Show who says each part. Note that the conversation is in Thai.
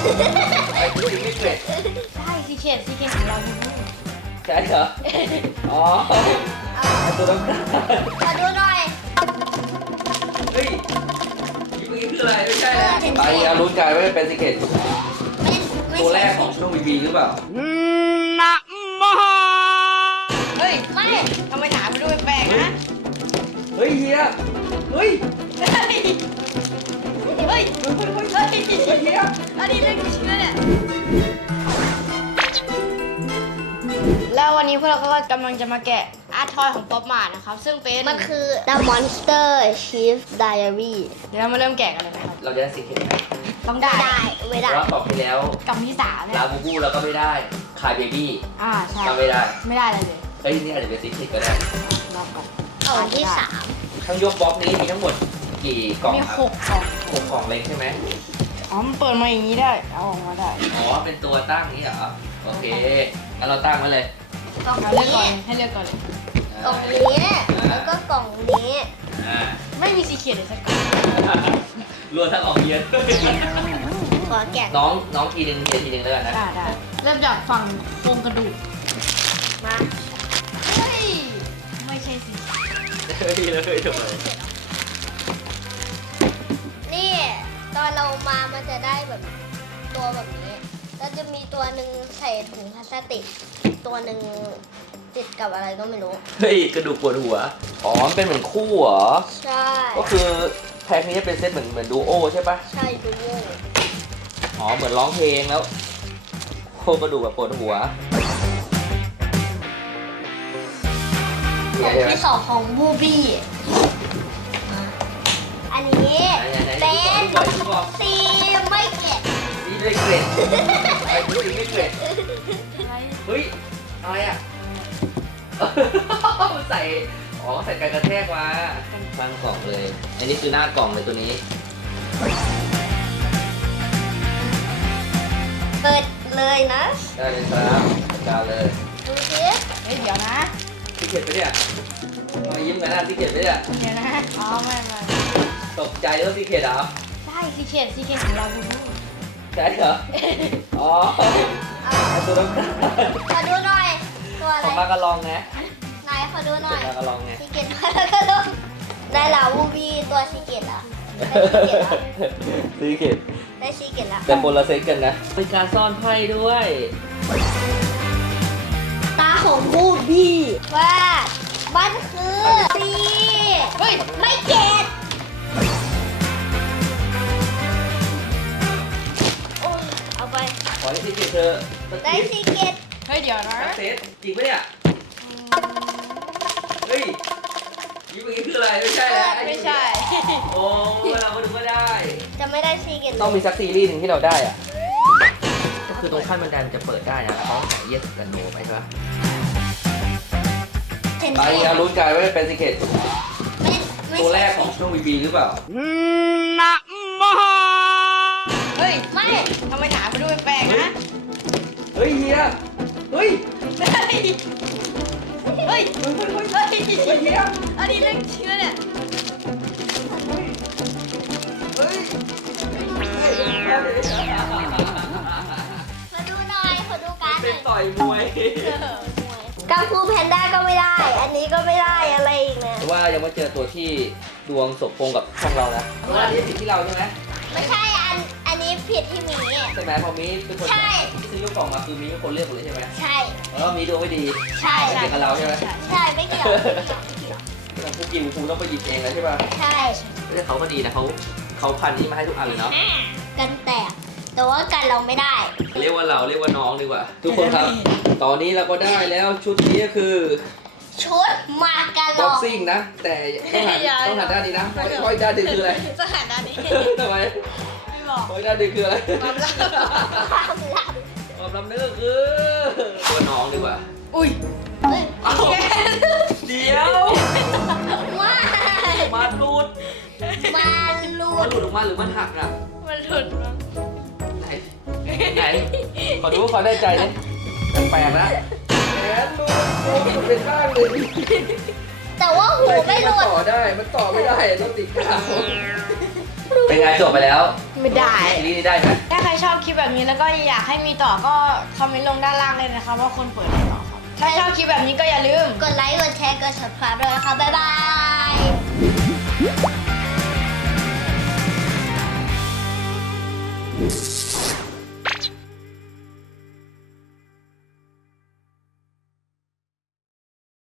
Speaker 1: ไอ้จริงไม่เกรด
Speaker 2: ใช่ซีเคทของเราอยู่
Speaker 1: ใช่เหรออ๋อไอ้ตัวน้ำตาล
Speaker 2: ขอดูหน่อย
Speaker 1: เฮ้ยนี่เมื่อกี้คืออะไรไม่ใช่นะไอ้ยาลุ้นกายว่าเป็นสิเกต
Speaker 2: ไม่
Speaker 1: ตัวแรกของช่วงบีหรือเปล่า
Speaker 2: เฮ้ยไม่ทำไมถามมันดูแปลกๆนะ
Speaker 1: เฮ้ยเฮียเฮ้ย
Speaker 2: เฮ้ยเฮ้ยเฮ้ยเฮียอันนี้เรื่องจริงนะเนี่ยแล้ววันนี้พวกเราก็กำลังจะมาแกะอาร์ตทอยของป๊อปมาร์ทนะครับซึ่งเป็น
Speaker 3: มันคือ The Monster Chief Diary
Speaker 2: เดี๋ยวเรามาเริ่มแกะกันเลยนะครับ
Speaker 1: เราจะได้สิเกตไหม
Speaker 2: ต้องได้
Speaker 3: ไม่
Speaker 1: เพ
Speaker 3: ได้
Speaker 1: ราะว่าตอบที่แล้ว
Speaker 2: กล่องที่3เนี่ย
Speaker 1: ลาบูบูเราก็ไม่ได้คายเบบี้
Speaker 2: ใช่
Speaker 1: ก็ไม่ได้
Speaker 2: ไม่ได้เลยเลย
Speaker 1: เฮ้ยนี่อาจจะเป็นสิเกตก็ได้
Speaker 2: รอบก่อน
Speaker 3: กล่องที่
Speaker 1: ทั้งยกบล็อกนี้มีทั้งหมดกี่กล่อง
Speaker 2: มี
Speaker 1: ครับ
Speaker 2: 6กล่อง
Speaker 1: 6 กล่องเล็กใช่ไหม
Speaker 2: อ๋อมันเปิดมาอย่างนี้ได้เอาออกมาได้
Speaker 1: อ๋อเป็นตัวตั้งนี้เหรอโอเคงั้นเราตั้งไว้เลย
Speaker 3: 3 กล่อง
Speaker 2: เอาเลือกก่อน
Speaker 3: นี้
Speaker 2: เลยให้เลือกก่อนเลย
Speaker 3: กล่องนี้แล้วก็กล่องนี้
Speaker 1: อ่า
Speaker 2: ไม่มีซีเคทเลยสักกล่อง
Speaker 1: รวมทั้งออกเยอะ
Speaker 3: ขอแกะ
Speaker 1: น้องทีนึงเฮียทีนึงแล้วกันนะ
Speaker 2: ได้เริ่มจากฝั่งโครงกระดูก
Speaker 3: มา
Speaker 2: เฮ้ยไม่ใช่สิ
Speaker 1: เฮ้ยเลยทำไม
Speaker 3: นี่ตอนเรามามันจะได้แบบตัวแบบนี้แล้วจะมีตัวหนึ่งใส่ถุงพลาสติกตัวหนึ่งติดกับอะไรก็ไม่รู้
Speaker 1: เฮ้ยกระดูกปวดหัวอ๋อมันเป็นเหมือนคู่เหรอ
Speaker 3: ใช่
Speaker 1: ก็คือแพ็คนี้จะเป็นเซตเหมือนดูโอใช่ปะ
Speaker 3: ใช่ดู
Speaker 1: อ๋อเหมือนร้องเพลงแล้วโคกระดูกแบบปวดหัว
Speaker 3: กล่องที่สองของบูบี้อันนี้เป็นซีไม่เก็ต
Speaker 1: นี่ด้วยเกรดไอ้จริงไม่เกรด
Speaker 2: อะไร
Speaker 1: เฮ้ยอะไรอ่ะ ใส่อ๋อใส่การกระแทกมาฟังกล่องเลย อันนี้คือหน้ากล่องเลยตัวนี้
Speaker 3: เปิดเลยนะ
Speaker 1: ได้เลยครับดาวเลย
Speaker 3: ดูสิ
Speaker 2: เฮ้ยเดี๋ยวนะ
Speaker 1: ที่เก็บไปเนี่ยมายิ้มกันนะที่เก็บไปเนี่ย
Speaker 2: เดี๋ยวนะอ๋อไม่
Speaker 1: ตกใจแล้วที่เก็บเหรอ
Speaker 2: ใช่ซีเคทของเราอยู่
Speaker 1: ใช่เหรออ๋อไอ้ตัวน้ำตาล
Speaker 3: ขอดูหน่อยตัวอะไร
Speaker 1: ของมากระลองนะ
Speaker 3: ไหนขอดูหน่อย
Speaker 1: มากระลองไง
Speaker 3: ซีเกตมาแล้วก็ดูได้แล้วบูบี้ตัวซีเกตละ
Speaker 1: ซื้อเก็บ
Speaker 3: ได้ซีเกตละ
Speaker 1: แต่คนละเซตกันนะเป็นการซ่อนไพ่ด้วย
Speaker 3: ตาของบูบี้ว่ามันคือซี
Speaker 2: เฮ้ย
Speaker 3: ไม่เก็ตโอ้ยเอาไป
Speaker 1: ขอให้ที่เก็บเธอสัก
Speaker 3: ได้
Speaker 1: ที
Speaker 3: ซีเกต
Speaker 2: เฮ้ยเดี๋ยวนะ
Speaker 1: สักเซตจริงปะเนี่ยเฮ้ยนี่เมื่อกี้คืออะไรไม่ใช่แล้ว
Speaker 2: ไม่ใช่
Speaker 1: โอ้เราก็ดูว่าได้
Speaker 3: จะไม่ได้ซีเกต
Speaker 1: ต้องมีสักซีรีส์หนึ่งที่เราได้อะก็คือตรงขั้นบันไดมันจะเปิดได้นะแล้วเขาใส่เยสกันโนไปใช่ปะ
Speaker 3: เห็น
Speaker 1: ไอ้ยาลุ้นกายว่าเป็นสิเกต
Speaker 3: ไม่
Speaker 1: ตัวแรกของช่วงบีหรือเปล่า
Speaker 2: เฮ้ยไม่ทำไมถามมันดูแปลกๆนะ
Speaker 1: เฮ้ยเฮียเฮ้ย
Speaker 2: เฮ้ยเฮ้ยเฮ้ยเฮียอันนี้เรื่องจริงนะเนี่ย
Speaker 1: เฮ้ย
Speaker 3: ขอดูหน่อยขอดูการ์ดห
Speaker 1: เป็
Speaker 3: น่
Speaker 1: น
Speaker 3: อย
Speaker 1: ต่อยมวย
Speaker 3: กังฟูแพนด้าก็ไม่ได้ อันนี้ก็ไม่ได้อะไรอีกนะ
Speaker 1: แต่ว่ายังไม่เจอตัวที่ดวงสมพงกับช่องเรานะเพราะว่าอันนี้ผิดที่เราใช่ไหม
Speaker 3: ไม่ใช่อันนี้ผิดที่หมี
Speaker 1: ใช่ไหมพอมีเป็นคน
Speaker 3: ใช่
Speaker 1: ที่ซื้อยกกล่องมาคือมีเป็นคนเลือกหมดเลยใช่ไหม
Speaker 3: ใช่
Speaker 1: แล้วมีดวงไม่ดี
Speaker 3: ใช่
Speaker 1: ไม่เกี่ยวกับเราใช่ไหม
Speaker 3: ใช่ไม่เกี่ยว
Speaker 1: ทางผู้กินครูต้องไปหยิบเองแล้วใช่ป่ะ
Speaker 3: ใช่
Speaker 1: แต่เขาก็ดีนะเขาพันนี้มาให้ทุกอันเลยเนาะ
Speaker 3: กันแตก แต่ว่ากันเราไม่ได้
Speaker 1: เรียกว่าเราเรียกว่าน้องดีกว่า ทุกคนครับ ตอนนี้เราก็ได้แล้วชุดนี้ก็คือ
Speaker 3: ชุดมาการ
Speaker 1: บ็
Speaker 3: ล
Speaker 1: อ
Speaker 3: อก ง
Speaker 1: ซิ่งนะ แต่ต้องหันด้านนี้นะเพราะด้านนี้คืออะไร
Speaker 2: สถานะนี้
Speaker 1: ทำไม
Speaker 2: ไม่บอก
Speaker 1: เพราะด้านนี้คืออะไร
Speaker 2: ความลับ
Speaker 3: ความลับ
Speaker 1: ความลับนั่นก็คือตัวน้องดีกว่า
Speaker 2: อุ้ย
Speaker 3: เฮ้ย
Speaker 1: เอ้าเดี๋ยว
Speaker 3: ว้าย
Speaker 1: มาหลุด
Speaker 3: มาลู
Speaker 1: มัน
Speaker 3: ด
Speaker 1: หลุดออกมาหรือมันหักอ่ะ
Speaker 2: มันหลุดมั้ง
Speaker 1: ไหนไหนขอดูความได้ใจเลยแปลกๆนะแขนหลุดเป็นข้างเลย
Speaker 3: แต่ว่าหูไม่หลุ
Speaker 1: มัน
Speaker 3: ด
Speaker 1: ต่อได้มันต่อไม่ได้ต้องติดกาว
Speaker 3: หู
Speaker 1: เป็นไงจบไปแล้ว
Speaker 2: ไม่ได้
Speaker 1: ซีรีส์นี้ได้ไหม
Speaker 2: ถ้าใครชอบคลิปแบบนี้แล้วก็อยากให้มีต่อก็คอมเมนต์ลงด้านล่างเลยนะคะว่าคนเปิดให้ต่อครับ ถ้าชอบคลิปแบบนี้ก็อย่าลืม
Speaker 3: กดไลค์ กดแชร์ กด subscribe ด้วยนะคะ บ๊ายบาย